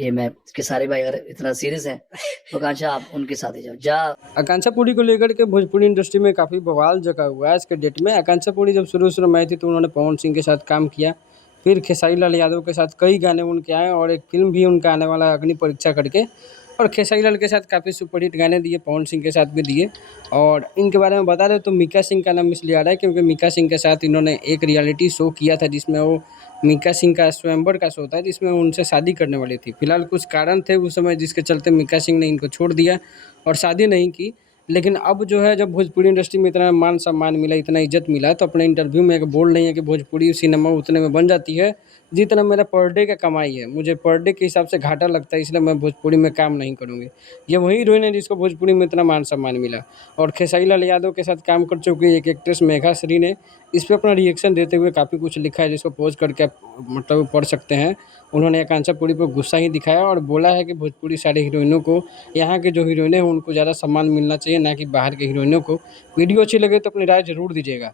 ये मैं इसके सारे भाई अगर इतना सीरियस है तो आकांक्षा आप उनके साथ ही जाओ जा। आकांक्षा पुरी को लेकर के भोजपुरी इंडस्ट्री में काफ़ी बवाल जगा हुआ है आज के डेट में। आकांक्षा पुरी जब शुरू शुरू में आई थी तो उन्होंने पवन सिंह के साथ काम किया, फिर खेसारी लाल यादव के साथ कई गाने उनके आए और एक फिल्म भी उनका आने वाला है अग्नि परीक्षा करके। और खेसारी लाल के साथ काफ़ी सुपरहिट गाने दिए, पवन सिंह के साथ भी दिए। और इनके बारे में बता दें तो मीका सिंह का नाम इसलिए आ रहा है क्योंकि मीका सिंह के साथ इन्होंने एक रियलिटी शो किया था जिसमें वो मीका सिंह का स्वयंवर का शो था जिसमें वो उनसे शादी करने वाली थी। फिलहाल कुछ कारण थे उस समय जिसके चलते मीका सिंह ने इनको छोड़ दिया और शादी नहीं की। लेकिन अब जो है जब भोजपुरी इंडस्ट्री में इतना मान सम्मान मिला, इतना इज्जत मिला, तो अपने इंटरव्यू में एक बोल रही है कि भोजपुरी सिनेमा उतने में बन जाती है जितना मेरा पर डे का कमाई है। मुझे पर डे के हिसाब से घाटा लगता है, इसलिए मैं भोजपुरी में काम नहीं करूँगी। ये वही हीरोइन है जिसको भोजपुरी में इतना मान सम्मान मिला। और खेसारी लाल यादव के साथ काम कर चुकी एक एक्ट्रेस मेघा श्री ने इस पे अपना रिएक्शन देते हुए काफ़ी कुछ लिखा है जिसको पोस्ट करके आप मतलब पढ़ सकते हैं। उन्होंने आकांक्षा पुरी पर गुस्सा ही दिखाया और बोला है कि भोजपुरी सारी हीरोइनों को, यहाँ के जो हीरोइनें हैं उनको ज़्यादा सम्मान मिलना चाहिए, ना कि बाहर के हीरोइनों को। वीडियो अच्छी लगे तो अपनी राय ज़रूर दीजिएगा।